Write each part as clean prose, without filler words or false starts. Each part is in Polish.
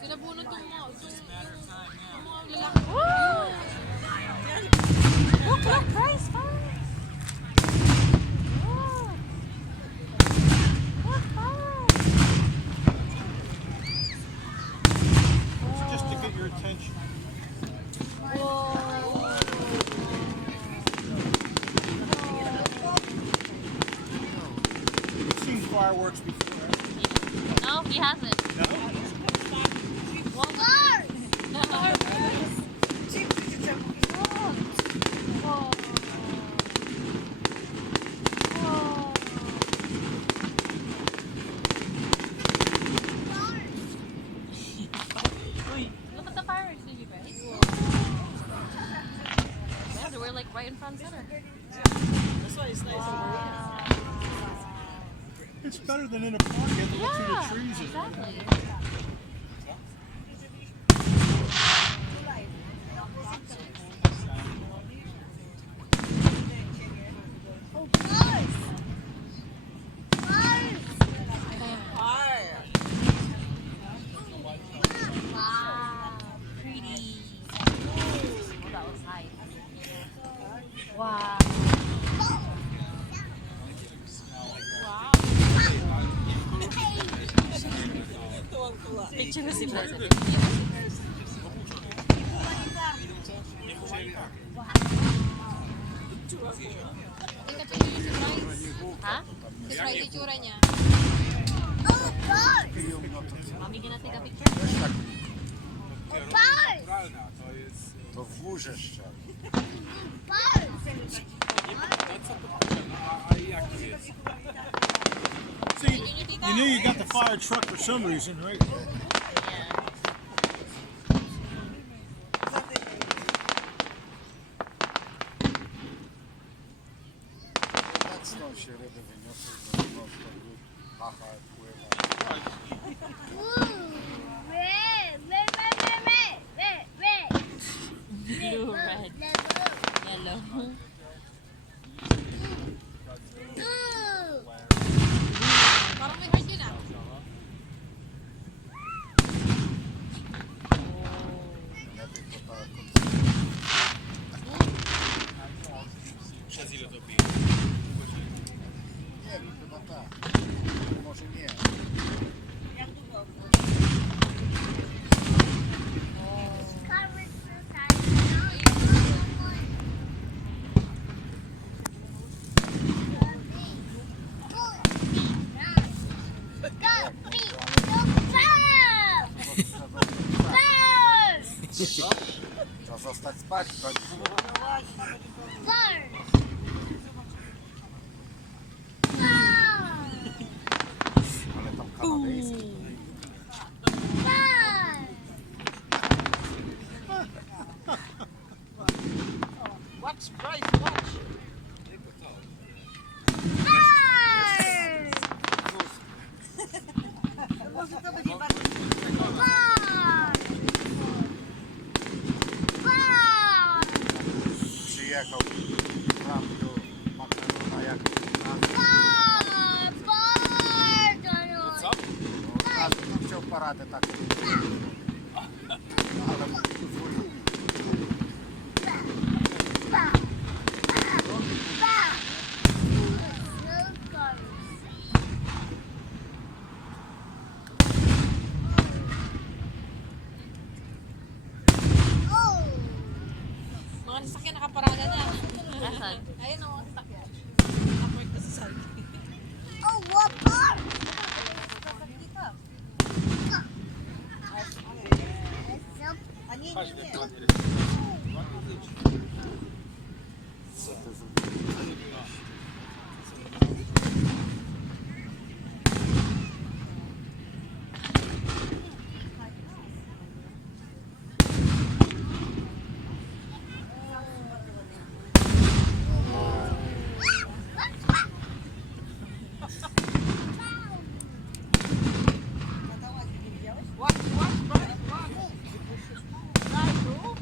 Pinabunod tong mga lalaki. Look, prize fire. Look, fire. Just to get your attention. You've seen fireworks before, right? No, he hasn't. No? Look at the fireworks, did you guys? Yeah, they were like right in front center. That's why it's nice over here. It's better than in a park. You have to look through Yeah, the trees. exactly. Fire. Wow, pretty. Oh, that was high. Wow. Tuwang-tuwa. Picture mo si President. Ha? Just right itsura niya. Mami, can I take a picture? To w górze szczel. See, you knew you got the fire truck for some reason, right? Yeah. Tak stąd się ryby wyniosą, że no, haha, pływa. Blue, red, yellow. Parang may heart yun ah. Lepiej to tak. Nie wiem, chyba tak. Może nie. Jak długo? Trzeba zostać spać w końcu. Ale tam kanadyjski. Watch, Bryce, watch. Może to będzie bardzo... Przyjechał tam do Makarona jak każdy chciał paradę taką. Ale mu pozwolili. Mga sasakyan nakaparada na. Nasaan? Ayun o, sasakyan. Apart na sa side. Ani nie. Watch, Bryce, watch. Nice, oh.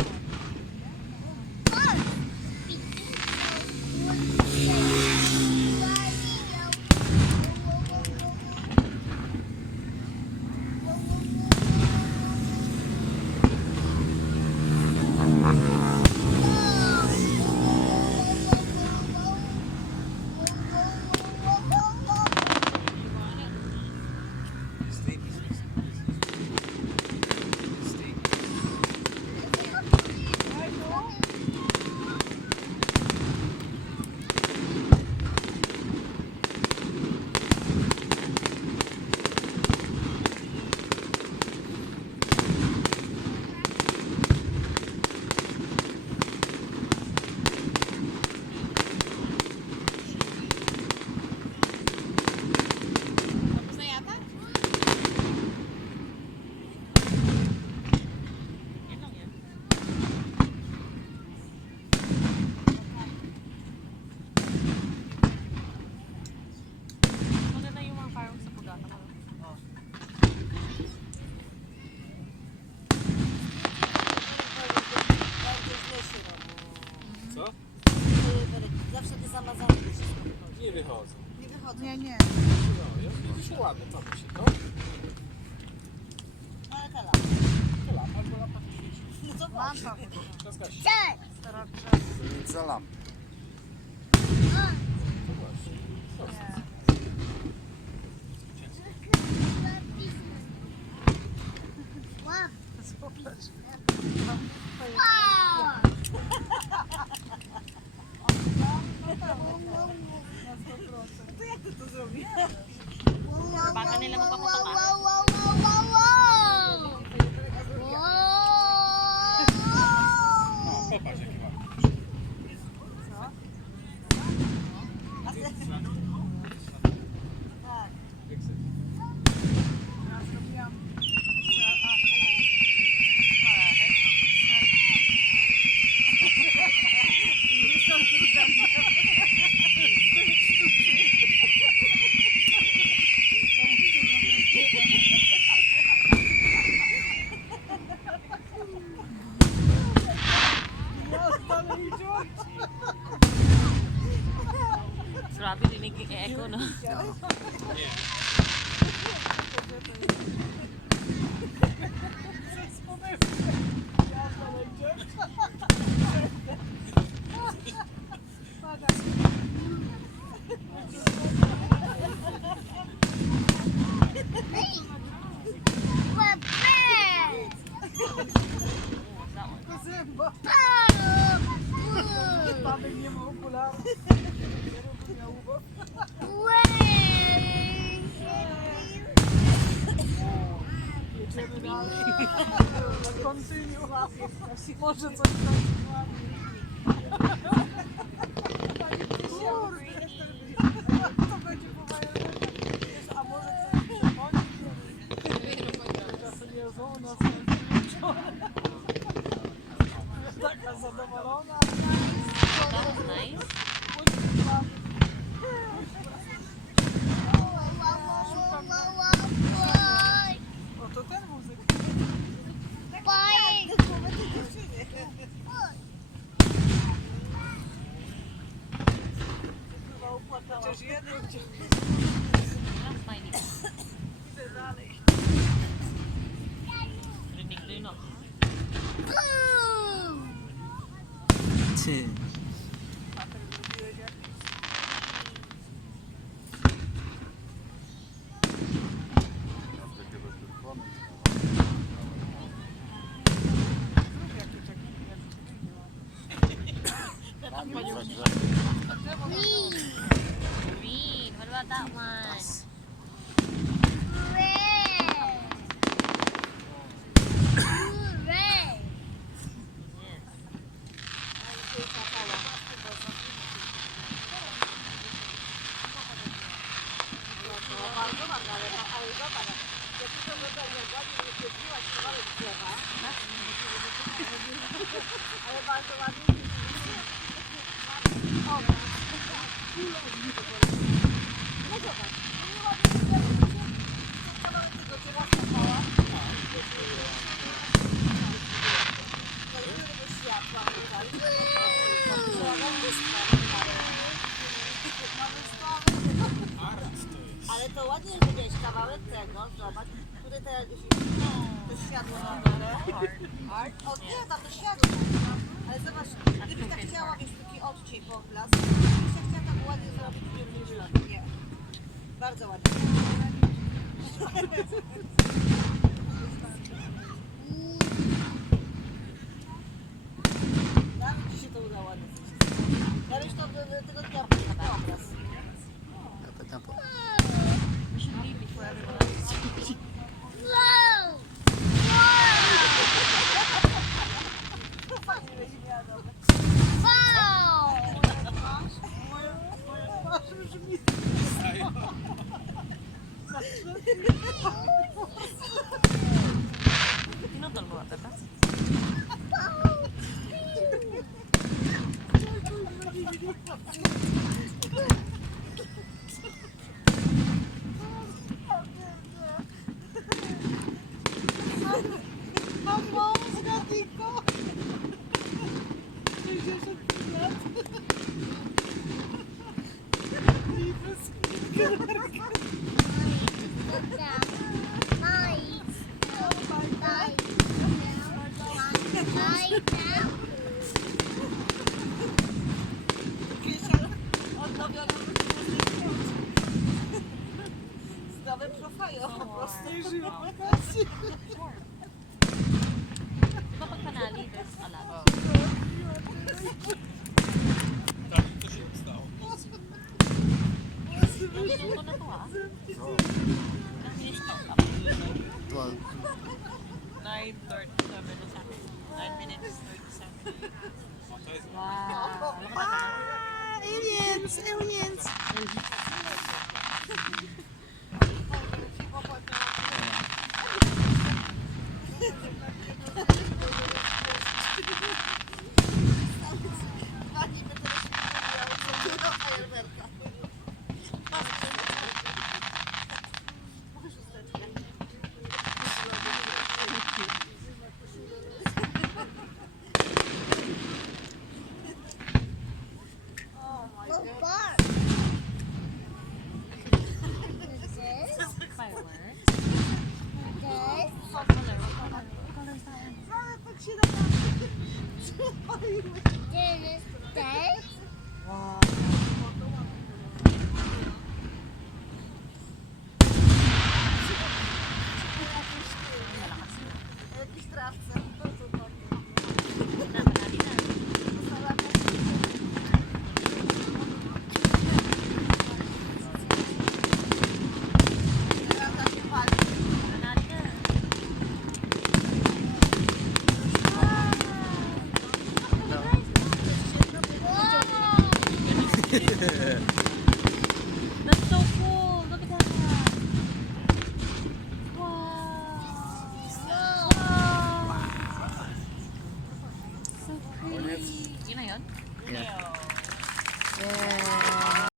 ładne, to by się to. Ale tela. To lampa, albo lampa tu świeci. No to lampa. Teraz gasi. Teraz drzewo. Za lampę. To właśnie. To jak ty to zrobisz? Baka nila magpaputok ah. O, popatrz jakie ładne. Tak. Exit. Ja zrobiłam. Grabe, dinig echo no. Babek nie ma okularów. Miał ubok. Jedziemy dalej. Continue. Może coś tam co będzie po majonezie? A może coś przechodzi? To nie jest ona, taka zadowolona. That was nice. O, to ten muzyk. Chociaż jedno gdzie That's fine. idę dalej. Rinig din no. Pater zrobiłeś jakiś. Zrób jakiś taki Green. What about that one? Yes. Bardzo ładne, ale zobacz, jak ty to wypełniasz, ładnie wyświetliłaś kawałek drzewa, ale bardzo ładnie. O, no zobacz, nie ładnie wypełnić kawałek tego drzewa stawała. Do światła, tak? Mamy stronę. Ale to ładnie zrobiłeś kawałek tego, zobacz. Tutaj to światło na dole. O nie, tam to światło. Ale zobacz, gdybyś tak chciała, wiesz, taki odcień poglas, gdybyś tak chciała tak ładnie zrobić, nie. Bardzo ładnie. Nawet ci się to udało ładnie zrobić. Ja wiesz, to tego dnia na obraz. Fajnie wyśmiała, dobra. Masz brzmi. Pinutol mo ata ta? A mąż Radiko? 60 lat. I bez Di ba pag panali, there's a lot? Minuto na to ah. Ilang minutes to? 12. 9:37 na sa akin. 9 minutes, 37. Wow. Aliens! Aliens! Pani by teraz mówiła, co to fajerwerka. Fireworks. Ale tak się naprawdę zapaliły. Wow. Jakiś trawce. Bardzo ładnie. Na, panali na. Teraz tak się pali. Panali na. That's so cool. Look at that. Wow. So pretty. Yun na yun? Yeah.